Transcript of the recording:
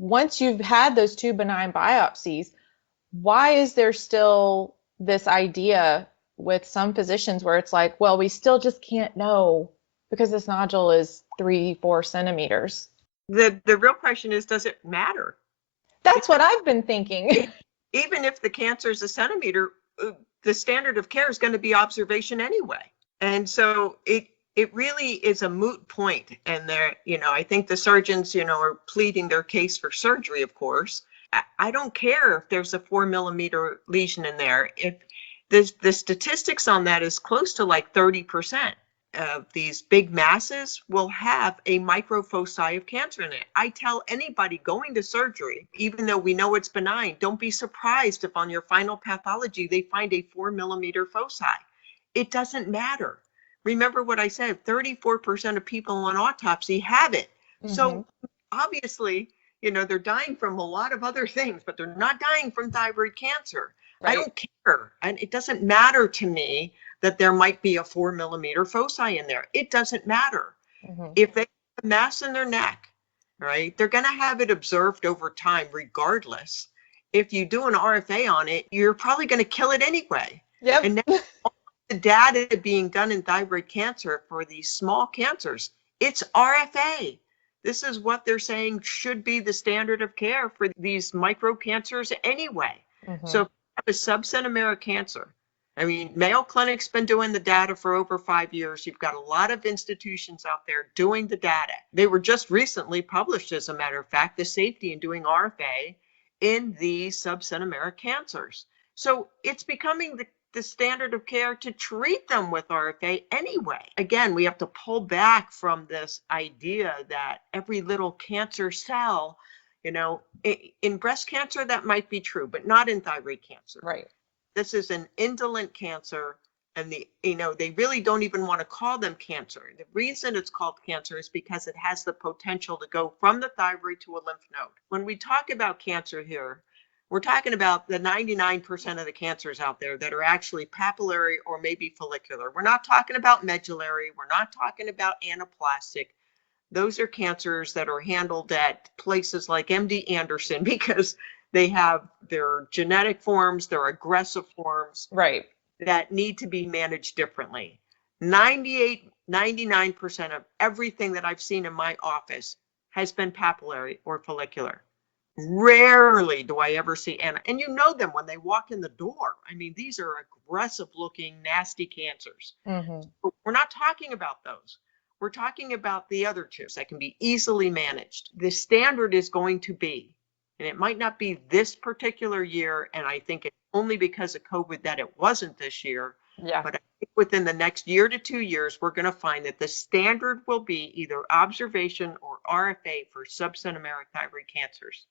once you've had those 2 benign biopsies, why is there still this idea with some physicians where it's like, well, we still just can't know because this nodule is 3-4 centimeters? The real question is, does it matter? That's what I've been thinking. Even if the cancer is a centimeter, the standard of care is going to be observation anyway. And so it really is a moot point. And there, I think the surgeons, are pleading their case for surgery, of course. I don't care if there's a 4 millimeter lesion in there. If the statistics on that is close to like 30% of these big masses will have a microfoci of cancer in it. I tell anybody going to surgery, even though we know it's benign, don't be surprised if on your final pathology they find a 4 millimeter foci. It doesn't matter. Remember what I said, 34% of people on autopsy have it. Mm-hmm. So obviously, they're dying from a lot of other things, but they're not dying from thyroid cancer. Right. I don't care. And it doesn't matter to me that there might be a 4 millimeter foci in there. It doesn't matter. Mm-hmm. If they have a mass in their neck, right, they're going to have it observed over time regardless. If you do an RFA on it, you're probably going to kill it anyway. Yep. And now all the data being done in thyroid cancer for these small cancers, it's RFA. This is what they're saying should be the standard of care for these micro cancers anyway. Mm-hmm. So if you have a subcentimeric cancer, I mean, Mayo Clinic's been doing the data for over 5 years. You've got a lot of institutions out there doing the data. They were just recently published, as a matter of fact, the safety in doing RFA in these subcentimeric cancers. So it's becoming the standard of care to treat them with RFA anyway. Again, we have to pull back from this idea that every little cancer cell, in breast cancer, that might be true, but not in thyroid cancer. Right. This is an indolent cancer, and they really don't even want to call them cancer. The reason it's called cancer is because it has the potential to go from the thyroid to a lymph node. When we talk about cancer here, we're talking about the 99% of the cancers out there that are actually papillary or maybe follicular. We're not talking about medullary. We're not talking about anaplastic. Those are cancers that are handled at places like MD Anderson because they have their genetic forms, their aggressive forms, right, that need to be managed differently. 99% of everything that I've seen in my office has been papillary or follicular. Rarely do I ever see and you know them when they walk in the door. I mean, these are aggressive looking, nasty cancers. Mm-hmm. But we're not talking about those. We're talking about the other two that can be easily managed. The standard is going to be, and it might not be this particular year, and I think it's only because of COVID that it wasn't this year. Yeah. But I think within the next year to 2 years, we're going to find that the standard will be either observation or RFA for subcentimeric thyroid cancers.